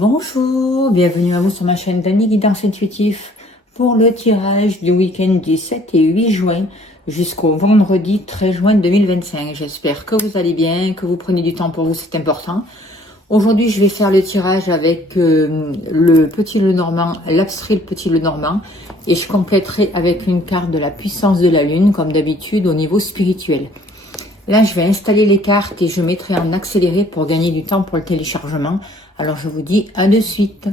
Bonjour, bienvenue à vous sur ma chaîne Dany Guidance Intuitif pour le tirage du week-end du 7 et 8 juin jusqu'au vendredi 13 juin 2025. J'espère que vous allez bien, que vous prenez du temps pour vous, c'est important. Aujourd'hui, je vais faire le tirage avec le petit Lenormand, l'abstrait le petit Lenormand, et je compléterai avec une carte de la puissance de la lune, comme d'habitude au niveau spirituel. Là, je vais installer les cartes et je mettrai en accéléré pour gagner du temps pour le téléchargement. Alors, je vous dis à de suite.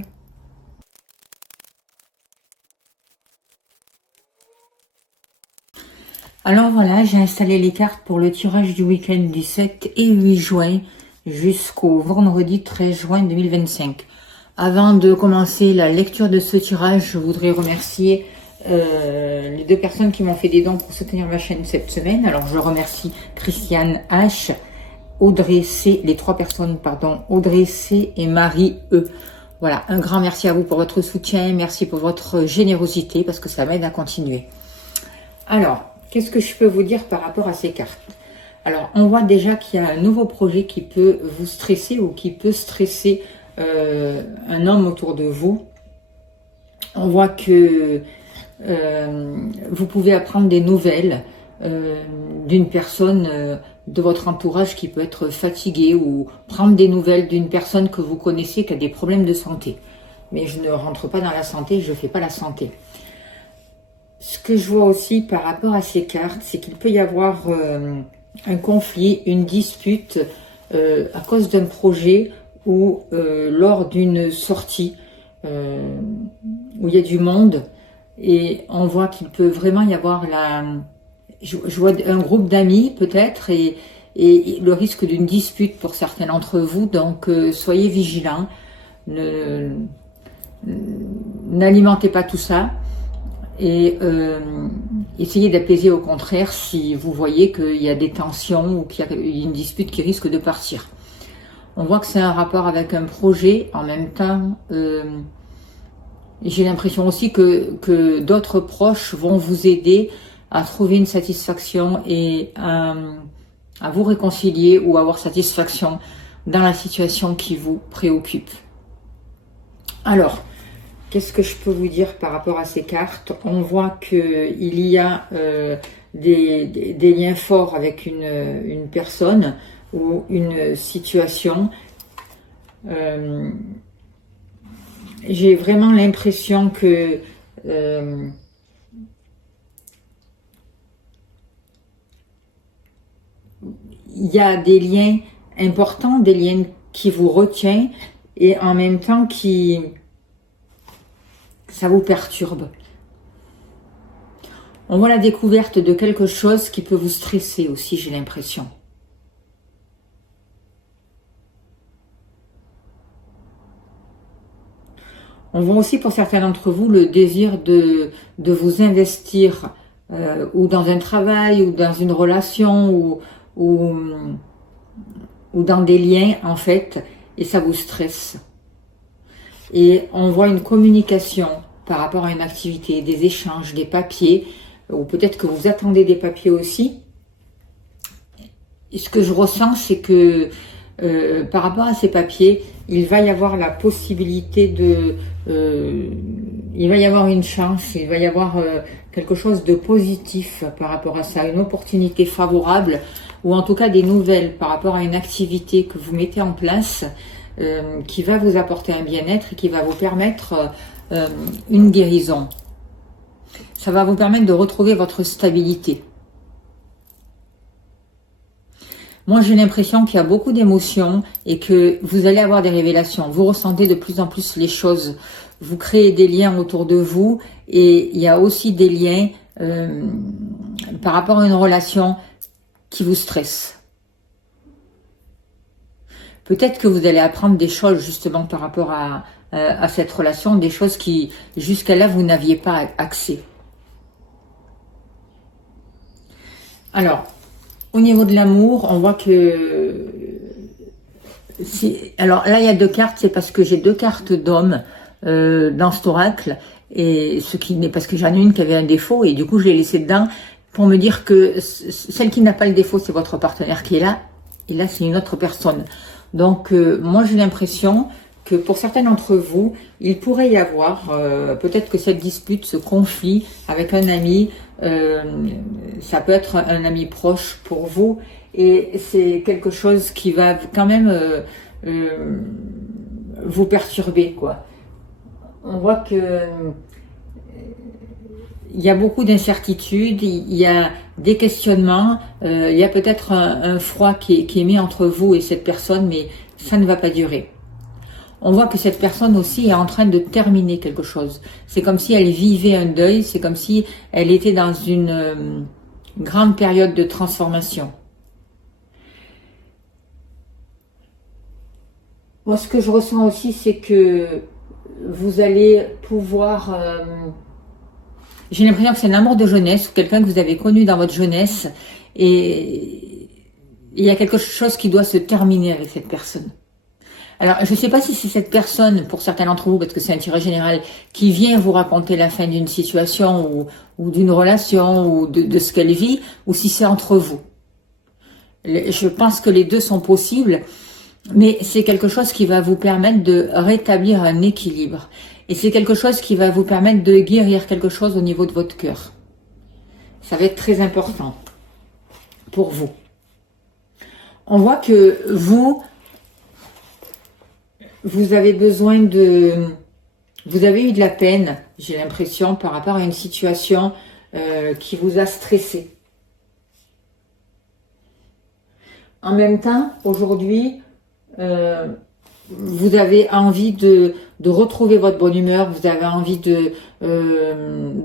Alors voilà, j'ai installé les cartes pour le tirage du week-end du 7 et 8 juin jusqu'au vendredi 13 juin 2025. Avant de commencer la lecture de ce tirage, je voudrais remercier les deux personnes qui m'ont fait des dons pour soutenir ma chaîne cette semaine. Alors je remercie Christiane H, Audrey C, les trois personnes, pardon, Audrey C et Marie E. Voilà, un grand merci à vous pour votre soutien, merci pour votre générosité parce que ça m'aide à continuer. Alors, qu'est-ce que je peux vous dire par rapport à ces cartes? Alors, on voit déjà qu'il y a un nouveau projet qui peut vous stresser ou qui peut stresser un homme autour de vous. On voit que vous pouvez apprendre des nouvelles d'une personne de votre entourage qui peut être fatiguée ou prendre des nouvelles d'une personne que vous connaissez qui a des problèmes de santé. Mais je ne rentre pas dans la santé, je ne fais pas la santé. Ce que je vois aussi par rapport à ces cartes, c'est qu'il peut y avoir un conflit, une dispute à cause d'un projet ou lors d'une sortie où il y a du monde. Et on voit qu'il peut vraiment y avoir je vois un groupe d'amis peut-être et le risque d'une dispute pour certains d'entre vous. Donc soyez vigilants, n'alimentez pas tout ça et essayez d'apaiser au contraire si vous voyez qu'il y a des tensions ou qu'il y a une dispute qui risque de partir. On voit que c'est un rapport avec un projet en même temps. J'ai l'impression aussi que d'autres proches vont vous aider à trouver une satisfaction et à vous réconcilier ou avoir satisfaction dans la situation qui vous préoccupe. Alors, qu'est-ce que je peux vous dire par rapport à ces cartes? On voit qu'il y a des liens forts avec une personne ou une situation. J'ai vraiment l'impression que il y a des liens importants, des liens qui vous retiennent et en même temps ça vous perturbe. On voit la découverte de quelque chose qui peut vous stresser aussi, j'ai l'impression. On voit aussi pour certains d'entre vous le désir de vous investir ou dans un travail ou dans une relation ou dans des liens en fait et ça vous stresse. Et on voit une communication par rapport à une activité, des échanges, des papiers ou peut-être que vous attendez des papiers aussi. Et ce que je ressens c'est que par rapport à ces papiers, il va y avoir la possibilité il va y avoir une chance, il va y avoir quelque chose de positif par rapport à ça, une opportunité favorable ou en tout cas des nouvelles par rapport à une activité que vous mettez en place qui va vous apporter un bien-être et qui va vous permettre une guérison. Ça va vous permettre de retrouver votre stabilité. Moi, j'ai l'impression qu'il y a beaucoup d'émotions et que vous allez avoir des révélations. Vous ressentez de plus en plus les choses. Vous créez des liens autour de vous et il y a aussi des liens par rapport à une relation qui vous stresse. Peut-être que vous allez apprendre des choses justement par rapport à cette relation, des choses qui jusqu'à là vous n'aviez pas accès. Alors, au niveau de l'amour, on voit que... Alors là, il y a deux cartes, c'est parce que j'ai deux cartes d'hommes dans cet oracle, et ce qui n'est parce que j'en ai une qui avait un défaut, et du coup, je l'ai laissée dedans pour me dire que celle qui n'a pas le défaut, c'est votre partenaire qui est là, et là, c'est une autre personne. Donc, moi, j'ai l'impression que pour certains d'entre vous, il pourrait y avoir peut-être que cette dispute, ce conflit avec un ami, ça peut être un ami proche pour vous, et c'est quelque chose qui va quand même vous perturber, quoi. On voit que il y a beaucoup d'incertitudes, il y a des questionnements, il y a peut-être un froid qui est mis entre vous et cette personne, mais ça ne va pas durer. On voit que cette personne aussi est en train de terminer quelque chose. C'est comme si elle vivait un deuil, c'est comme si elle était dans une grande période de transformation. Moi, ce que je ressens aussi, c'est que vous allez pouvoir... j'ai l'impression que c'est un amour de jeunesse, ou quelqu'un que vous avez connu dans votre jeunesse, et il y a quelque chose qui doit se terminer avec cette personne. Alors, je ne sais pas si c'est cette personne, pour certains d'entre vous, parce que c'est un tirage général, qui vient vous raconter la fin d'une situation, ou d'une relation, ou de ce qu'elle vit, ou si c'est entre vous. Je pense que les deux sont possibles, mais c'est quelque chose qui va vous permettre de rétablir un équilibre. Et c'est quelque chose qui va vous permettre de guérir quelque chose au niveau de votre cœur. Ça va être très important pour vous. On voit que vous avez besoin de... Vous avez eu de la peine, j'ai l'impression, par rapport à une situation qui vous a stressé. En même temps, aujourd'hui, vous avez envie de retrouver votre bonne humeur, vous avez envie de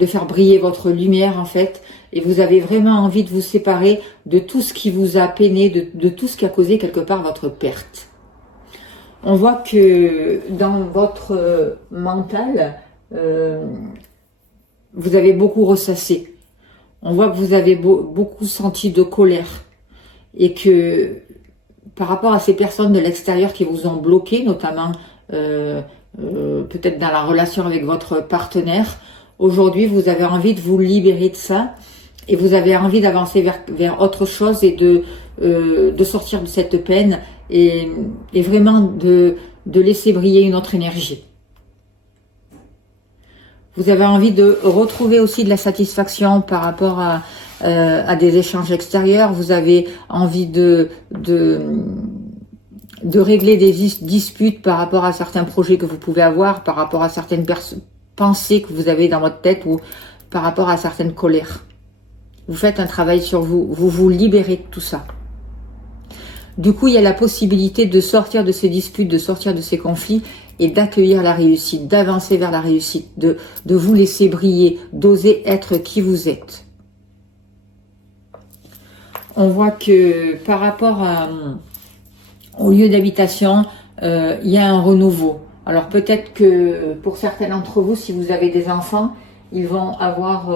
faire briller votre lumière en fait, et vous avez vraiment envie de vous séparer de tout ce qui vous a peiné, de tout ce qui a causé quelque part votre perte. On voit que dans votre mental, vous avez beaucoup ressassé. On voit que vous avez beaucoup senti de colère, et que par rapport à ces personnes de l'extérieur qui vous ont bloqué, notamment peut-être dans la relation avec votre partenaire, aujourd'hui vous avez envie de vous libérer de ça, et vous avez envie d'avancer vers autre chose, et de sortir de cette peine, et vraiment de laisser briller une autre énergie. Vous avez envie de retrouver aussi de la satisfaction par rapport à des échanges extérieurs. Vous avez envie de régler des disputes par rapport à certains projets que vous pouvez avoir, par rapport à certaines pensées que vous avez dans votre tête, ou par rapport à certaines colères. Vous faites un travail sur vous, vous vous libérez de tout ça. Du coup, il y a la possibilité de sortir de ces disputes, de sortir de ces conflits, et d'accueillir la réussite, d'avancer vers la réussite, de vous laisser briller, d'oser être qui vous êtes. On voit que par rapport au lieu d'habitation, il y a un renouveau. Alors peut-être que pour certains d'entre vous, si vous avez des enfants, ils vont avoir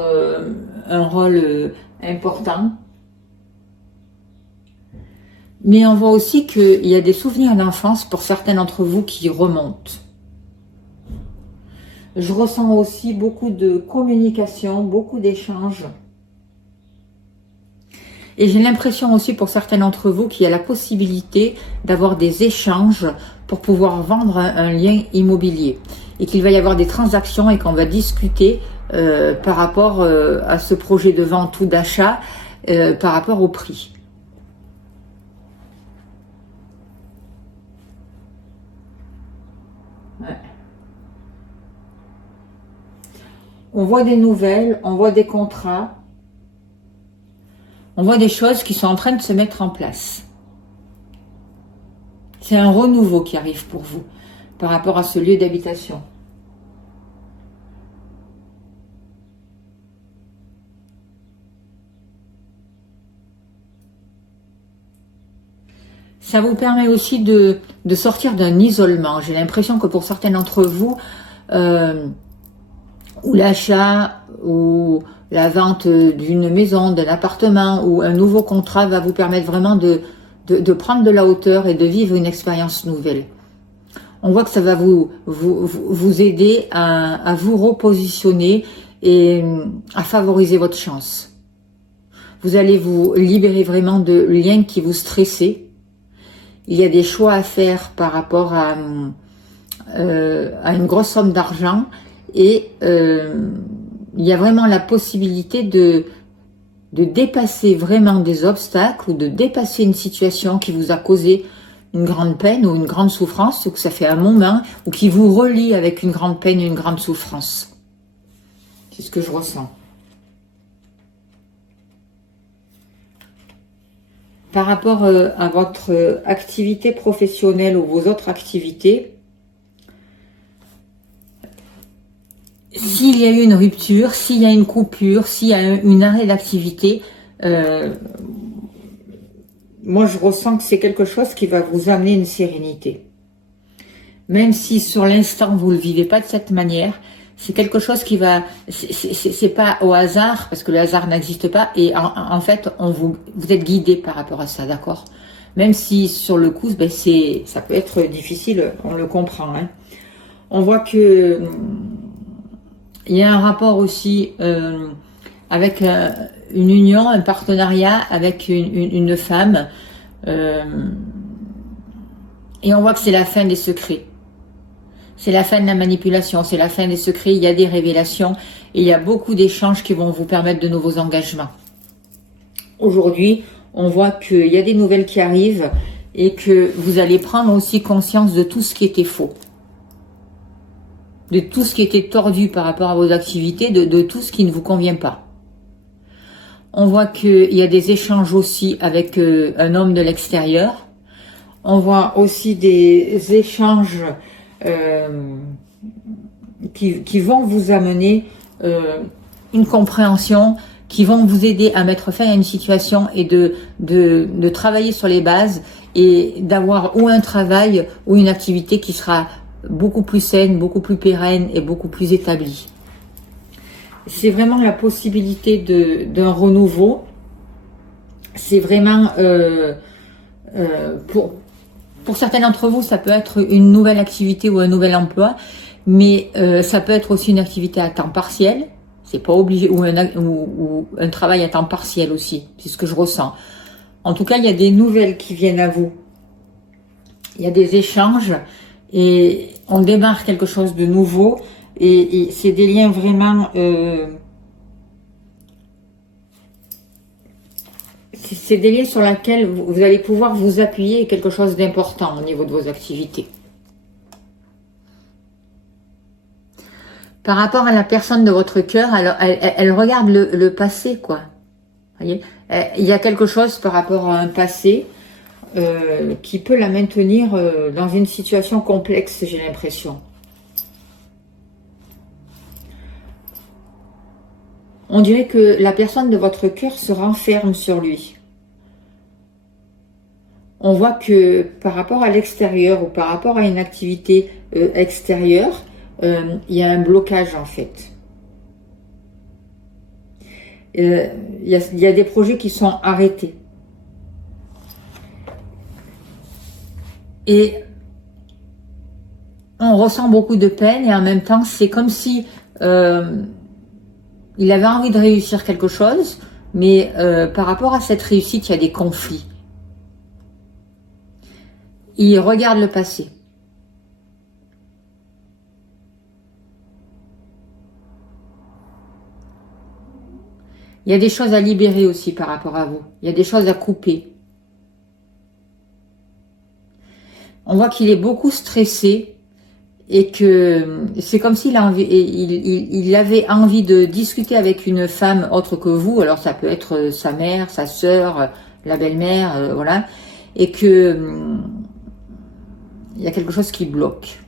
un rôle important. Mais on voit aussi qu'il y a des souvenirs d'enfance pour certains d'entre vous qui remontent. Je ressens aussi beaucoup de communication, beaucoup d'échanges. Et j'ai l'impression aussi pour certains d'entre vous qu'il y a la possibilité d'avoir des échanges pour pouvoir vendre un lien immobilier. Et qu'il va y avoir des transactions et qu'on va discuter par rapport à ce projet de vente ou d'achat, par rapport au prix. Ouais. On voit des nouvelles, on voit des contrats. On voit des choses qui sont en train de se mettre en place. C'est un renouveau qui arrive pour vous par rapport à ce lieu d'habitation. Ça vous permet aussi de sortir d'un isolement. J'ai l'impression que pour certains d'entre vous, ou l'achat, ou la vente d'une maison, d'un appartement, ou un nouveau contrat va vous permettre vraiment de prendre de la hauteur et de vivre une expérience nouvelle. On voit que ça va vous aider à vous repositionner et à favoriser votre chance. Vous allez vous libérer vraiment de liens qui vous stressaient. Il y a des choix à faire par rapport à une grosse somme d'argent et il y a vraiment la possibilité de dépasser vraiment des obstacles ou de dépasser une situation qui vous a causé une grande peine ou une grande souffrance, ou que ça fait un moment, ou qui vous relie avec une grande peine et une grande souffrance. C'est ce que je ressens. Par rapport à votre activité professionnelle ou vos autres activités, s'il y a eu une rupture, s'il y a une coupure, s'il y a une arrêt d'activité, moi je ressens que c'est quelque chose qui va vous amener une sérénité. Même si sur l'instant vous ne le vivez pas de cette manière, c'est quelque chose qui va, c'est pas au hasard, parce que le hasard n'existe pas, et en fait vous êtes guidé par rapport à ça, d'accord? Même si sur le coup, ben ça peut être difficile, on le comprend. Hein. On voit que il y a un rapport aussi avec une union, un partenariat avec une femme. Et on voit que c'est la fin des secrets. C'est la fin de la manipulation, c'est la fin des secrets. Il y a des révélations et il y a beaucoup d'échanges qui vont vous permettre de nouveaux engagements. Aujourd'hui, on voit qu'il y a des nouvelles qui arrivent et que vous allez prendre aussi conscience de tout ce qui était faux. De tout ce qui était tordu par rapport à vos activités, de tout ce qui ne vous convient pas. On voit qu'il y a des échanges aussi avec un homme de l'extérieur. On voit aussi des échanges qui vont vous amener une compréhension, qui vont vous aider à mettre fin à une situation et de travailler sur les bases et d'avoir ou un travail ou une activité qui sera beaucoup plus saine, beaucoup plus pérenne et beaucoup plus établie. C'est vraiment la possibilité d'un renouveau. C'est vraiment, pour certains d'entre vous, ça peut être une nouvelle activité ou un nouvel emploi, mais ça peut être aussi une activité à temps partiel. C'est pas obligé, ou un travail à temps partiel aussi. C'est ce que je ressens. En tout cas, il y a des nouvelles qui viennent à vous. Il y a des échanges et on démarre quelque chose de nouveau. Et c'est des liens vraiment... c'est des liens sur lesquels vous allez pouvoir vous appuyer, quelque chose d'important au niveau de vos activités. Par rapport à la personne de votre cœur, alors elle regarde le passé, quoi. Voyez, il y a quelque chose par rapport à un passé qui peut la maintenir dans une situation complexe, j'ai l'impression. On dirait que la personne de votre cœur se renferme sur lui. On voit que par rapport à l'extérieur ou par rapport à une activité extérieure, il y a un blocage en fait. Il y a des projets qui sont arrêtés. Et on ressent beaucoup de peine et en même temps, c'est comme si... il avait envie de réussir quelque chose, mais par rapport à cette réussite, il y a des conflits. Il regarde le passé. Il y a des choses à libérer aussi par rapport à vous. Il y a des choses à couper. On voit qu'il est beaucoup stressé. Et que c'est comme s'il il avait envie de discuter avec une femme autre que vous, alors ça peut être sa mère, sa sœur, la belle-mère, voilà, et que il y a quelque chose qui bloque.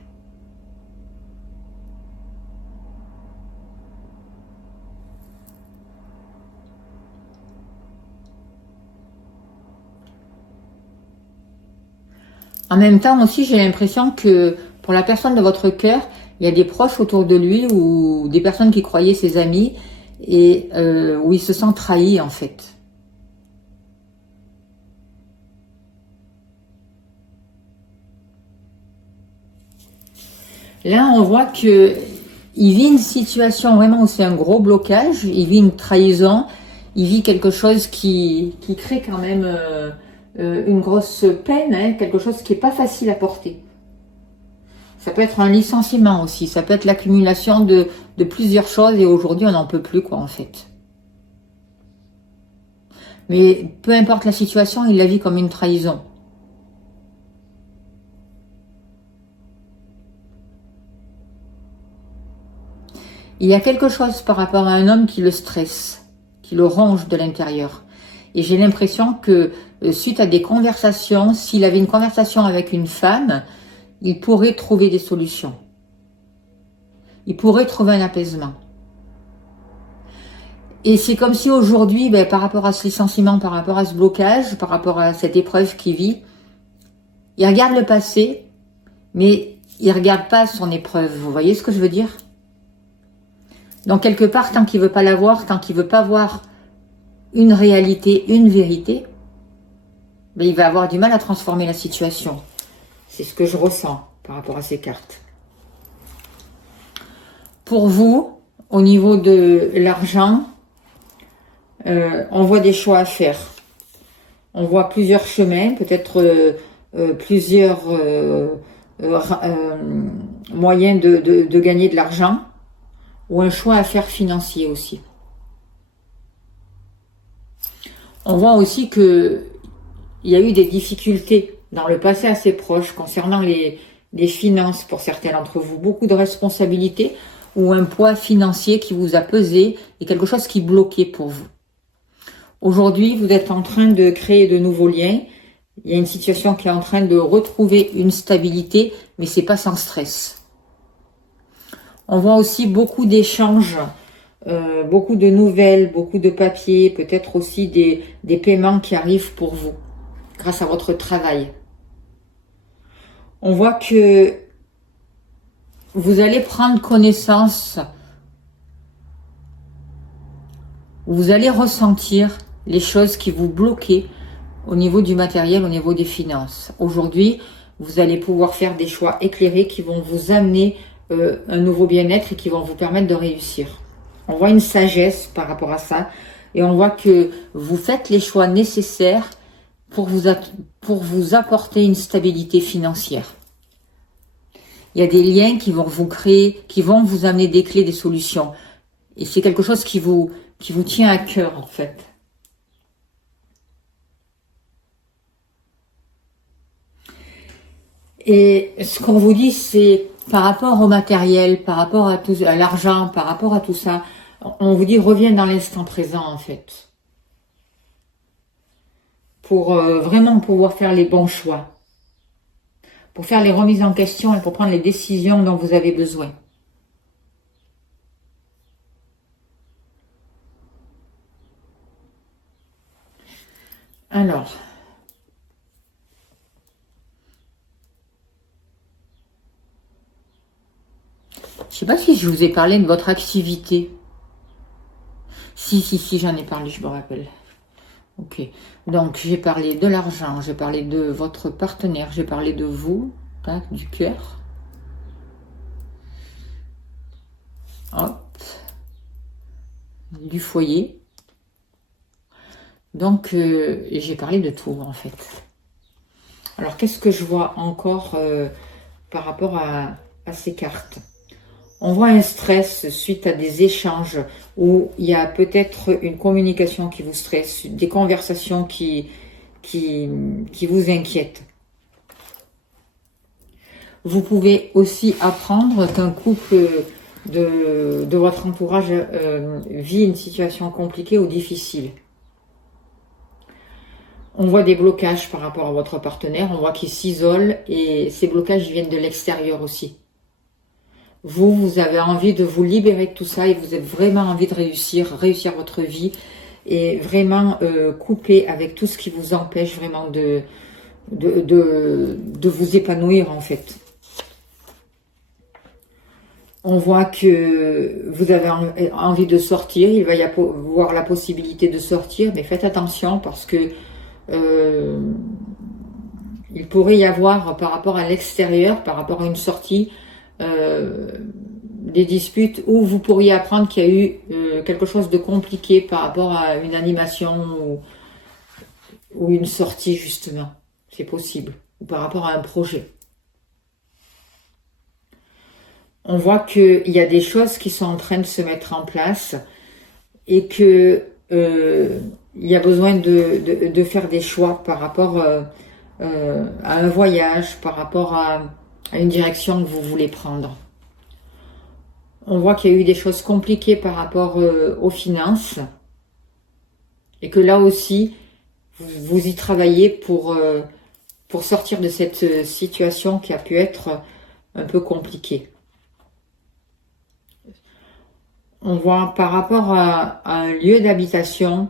En même temps aussi, j'ai l'impression que pour la personne de votre cœur, il y a des proches autour de lui ou des personnes qui croyaient ses amis et où il se sent trahi en fait. Là, on voit que il vit une situation vraiment où c'est un gros blocage, il vit une trahison, il vit quelque chose qui crée quand même une grosse peine, hein, quelque chose qui n'est pas facile à porter. Ça peut être un licenciement aussi. Ça peut être l'accumulation de plusieurs choses et aujourd'hui, on n'en peut plus, quoi, en fait. Mais peu importe la situation, il la vit comme une trahison. Il y a quelque chose par rapport à un homme qui le stresse, qui le ronge de l'intérieur. Et j'ai l'impression que suite à des conversations, s'il avait une conversation avec une femme, il pourrait trouver des solutions. Il pourrait trouver un apaisement. Et c'est comme si aujourd'hui, par rapport à ce licenciement, par rapport à ce blocage, par rapport à cette épreuve qu'il vit, il regarde le passé, mais il ne regarde pas son épreuve. Vous voyez ce que je veux dire? Donc quelque part, tant qu'il ne veut pas la voir, tant qu'il ne veut pas voir une réalité, une vérité, il va avoir du mal à transformer la situation. C'est ce que je ressens par rapport à ces cartes. Pour vous, au niveau de l'argent, on voit des choix à faire. On voit plusieurs chemins, peut-être plusieurs moyens de gagner de l'argent, ou un choix à faire financier aussi. On voit aussi que il y a eu des difficultés dans le passé assez proche concernant les finances pour certains d'entre vous. Beaucoup de responsabilités ou un poids financier qui vous a pesé et quelque chose qui bloquait pour vous. Aujourd'hui, vous êtes en train de créer de nouveaux liens. Il y a une situation qui est en train de retrouver une stabilité, mais c'est pas sans stress. On voit aussi beaucoup d'échanges, beaucoup de nouvelles, beaucoup de papiers, peut-être aussi des paiements qui arrivent pour vous, grâce à votre travail. On voit que vous allez prendre connaissance, vous allez ressentir les choses qui vous bloquaient au niveau du matériel, au niveau des finances. Aujourd'hui, vous allez pouvoir faire des choix éclairés qui vont vous amener un nouveau bien-être et qui vont vous permettre de réussir. On voit une sagesse par rapport à ça et on voit que vous faites les choix nécessaires pour vous apporter une stabilité financière. Il y a des liens qui vont vous créer, qui vont vous amener des clés, des solutions. Et c'est quelque chose qui vous tient à cœur en fait. Et ce qu'on vous dit, c'est par rapport au matériel, par rapport à l'argent, par rapport à tout ça, on vous dit reviens dans l'instant présent en fait. Pour vraiment pouvoir faire les bons choix. Pour faire les remises en question et pour prendre les décisions dont vous avez besoin. Alors, je ne sais pas si je vous ai parlé de votre activité. Si, j'en ai parlé, je me rappelle. Ok, donc j'ai parlé de l'argent, j'ai parlé de votre partenaire, j'ai parlé de vous, tac, du cœur. Hop. Du foyer. Donc, j'ai parlé de tout en fait. Alors, qu'est-ce que je vois encore par rapport à ces cartes? On voit un stress suite à des échanges où il y a peut-être une communication qui vous stresse, des conversations qui vous inquiètent. Vous pouvez aussi apprendre qu'un couple de votre entourage vit une situation compliquée ou difficile. On voit des blocages par rapport à votre partenaire, on voit qu'il s'isole et ces blocages viennent de l'extérieur aussi. Vous avez envie de vous libérer de tout ça et vous avez vraiment envie de réussir votre vie et vraiment couper avec tout ce qui vous empêche vraiment de vous épanouir en fait. On voit que vous avez envie de sortir, il va y avoir la possibilité de sortir, mais faites attention parce que il pourrait y avoir par rapport à l'extérieur, par rapport à une sortie, des disputes où vous pourriez apprendre qu'il y a eu quelque chose de compliqué par rapport à une animation ou une sortie justement, c'est possible, ou par rapport à un projet. On voit qu'il y a des choses qui sont en train de se mettre en place et que il y a besoin de faire des choix par rapport à un voyage, par rapport à une direction que vous voulez prendre. On voit qu'il y a eu des choses compliquées par rapport aux finances et que là aussi, vous y travaillez pour sortir de cette situation qui a pu être un peu compliquée. On voit par rapport à un lieu d'habitation,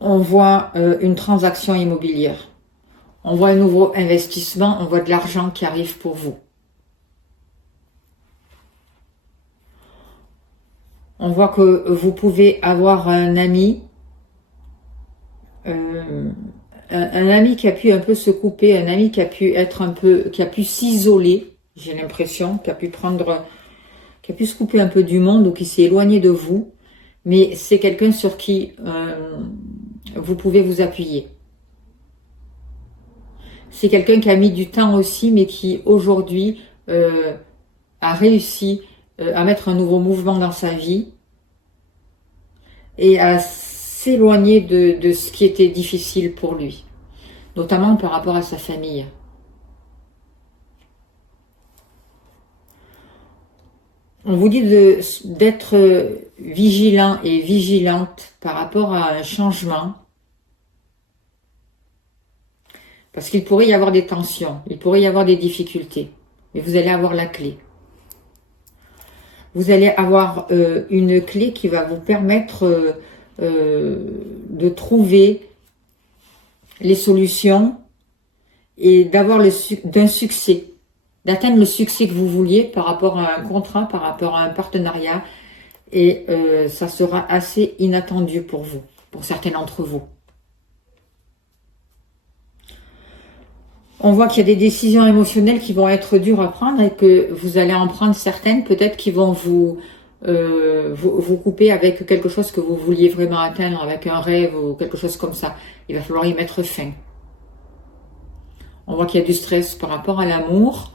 on voit une transaction immobilière. On voit un nouveau investissement, on voit de l'argent qui arrive pour vous. On voit que vous pouvez avoir un ami, un ami qui a pu un peu se couper, un ami qui a pu être un peu, qui a pu s'isoler, j'ai l'impression, qui a pu se couper un peu du monde ou qui s'est éloigné de vous, mais c'est quelqu'un sur qui vous pouvez vous appuyer. C'est quelqu'un qui a mis du temps aussi, mais qui aujourd'hui a réussi à mettre un nouveau mouvement dans sa vie et à s'éloigner de ce qui était difficile pour lui, notamment par rapport à sa famille. On vous dit d'être vigilant et vigilante par rapport à un changement, parce qu'il pourrait y avoir des tensions, il pourrait y avoir des difficultés, mais vous allez avoir la clé. Vous allez avoir une clé qui va vous permettre de trouver les solutions et d'avoir d'un succès, d'atteindre le succès que vous vouliez par rapport à un contrat, par rapport à un partenariat, et ça sera assez inattendu pour vous, pour certains d'entre vous. On voit qu'il y a des décisions émotionnelles qui vont être dures à prendre et que vous allez en prendre certaines, peut-être qui vont vous couper avec quelque chose que vous vouliez vraiment atteindre, avec un rêve ou quelque chose comme ça. Il va falloir y mettre fin. On voit qu'il y a du stress par rapport à l'amour,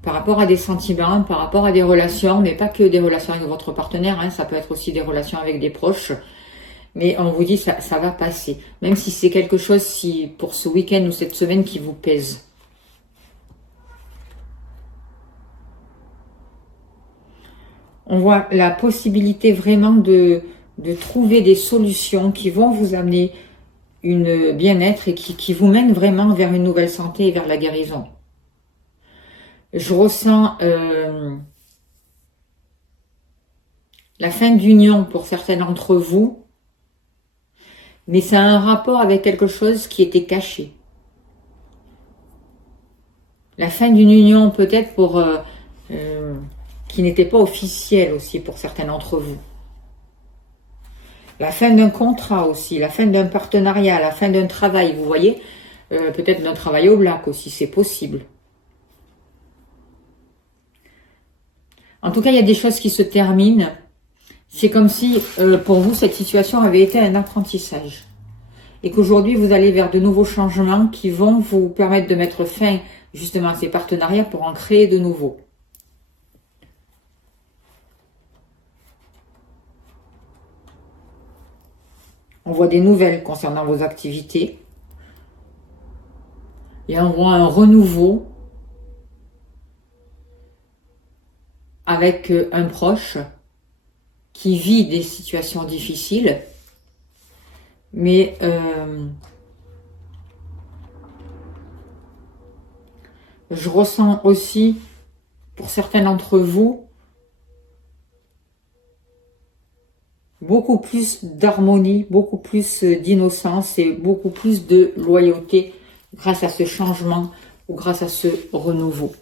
par rapport à des sentiments, par rapport à des relations, mais pas que des relations avec votre partenaire, hein, ça peut être aussi des relations avec des proches. Mais on vous dit ça va passer. Même si c'est quelque chose pour ce week-end ou cette semaine qui vous pèse. On voit la possibilité vraiment de trouver des solutions qui vont vous amener une bien-être et qui vous mènent vraiment vers une nouvelle santé et vers la guérison. Je ressens la fin d'union pour certains d'entre vous. Mais ça a un rapport avec quelque chose qui était caché. La fin d'une union peut-être qui n'était pas officielle aussi pour certains d'entre vous. La fin d'un contrat aussi, la fin d'un partenariat, la fin d'un travail, vous voyez, peut-être d'un travail au black aussi, c'est possible. En tout cas, il y a des choses qui se terminent. C'est comme si, pour vous, cette situation avait été un apprentissage. Et qu'aujourd'hui, vous allez vers de nouveaux changements qui vont vous permettre de mettre fin, justement, à ces partenariats pour en créer de nouveaux. On voit des nouvelles concernant vos activités. Et on voit un renouveau avec un proche qui vit des situations difficiles, mais je ressens aussi, pour certains d'entre vous, beaucoup plus d'harmonie, beaucoup plus d'innocence et beaucoup plus de loyauté grâce à ce changement ou grâce à ce renouveau.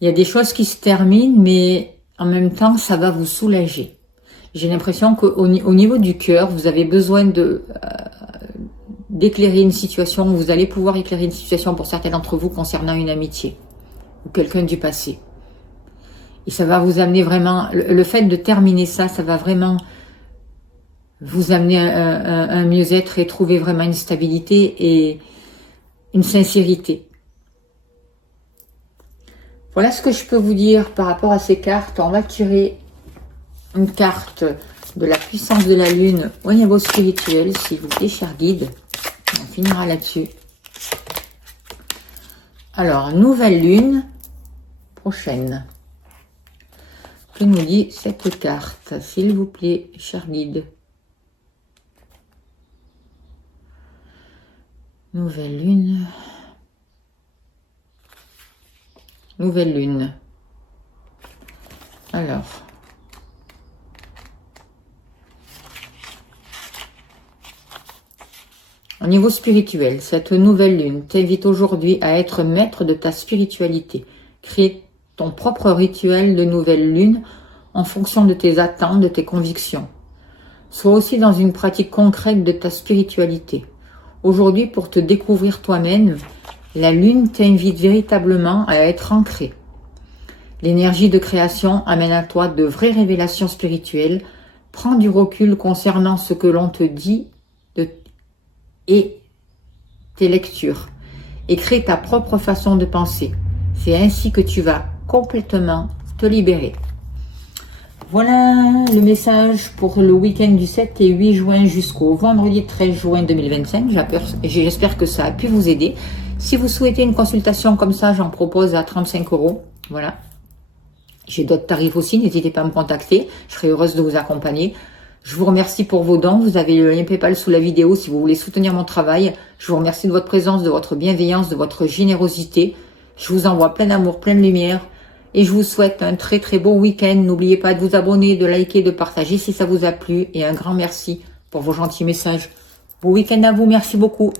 Il y a des choses qui se terminent, mais en même temps, ça va vous soulager. J'ai l'impression qu'au niveau du cœur, vous avez besoin d'éclairer une situation, vous allez pouvoir éclairer une situation pour certains d'entre vous concernant une amitié ou quelqu'un du passé. Et ça va vous amener vraiment, le fait de terminer ça, ça va vraiment vous amener un mieux-être et trouver vraiment une stabilité et une sincérité. Voilà ce que je peux vous dire par rapport à ces cartes. On va tirer une carte de la puissance de la lune au niveau spirituel, s'il vous plaît, cher guide. On finira là-dessus. Alors, nouvelle lune prochaine. Que nous dit cette carte, s'il vous plaît, cher guide? Nouvelle lune. Nouvelle lune. Alors. Au niveau spirituel, cette nouvelle lune t'invite aujourd'hui à être maître de ta spiritualité. Crée ton propre rituel de nouvelle lune en fonction de tes attentes, de tes convictions. Sois aussi dans une pratique concrète de ta spiritualité. Aujourd'hui, pour te découvrir toi-même, la lune t'invite véritablement à être ancré. L'énergie de création amène à toi de vraies révélations spirituelles. Prends du recul concernant ce que l'on te dit et tes lectures et crée ta propre façon de penser. C'est ainsi que tu vas complètement te libérer. Voilà le message pour le week-end du 7 et 8 juin jusqu'au vendredi 13 juin 2025. J'espère que ça a pu vous aider. Si vous souhaitez une consultation comme ça, j'en propose à 35 €. Voilà. J'ai d'autres tarifs aussi, n'hésitez pas à me contacter. Je serai heureuse de vous accompagner. Je vous remercie pour vos dons. Vous avez le lien PayPal sous la vidéo si vous voulez soutenir mon travail. Je vous remercie de votre présence, de votre bienveillance, de votre générosité. Je vous envoie plein d'amour, plein de lumière. Et je vous souhaite un très très beau week-end. N'oubliez pas de vous abonner, de liker, de partager si ça vous a plu. Et un grand merci pour vos gentils messages. Bon week-end à vous. Merci beaucoup.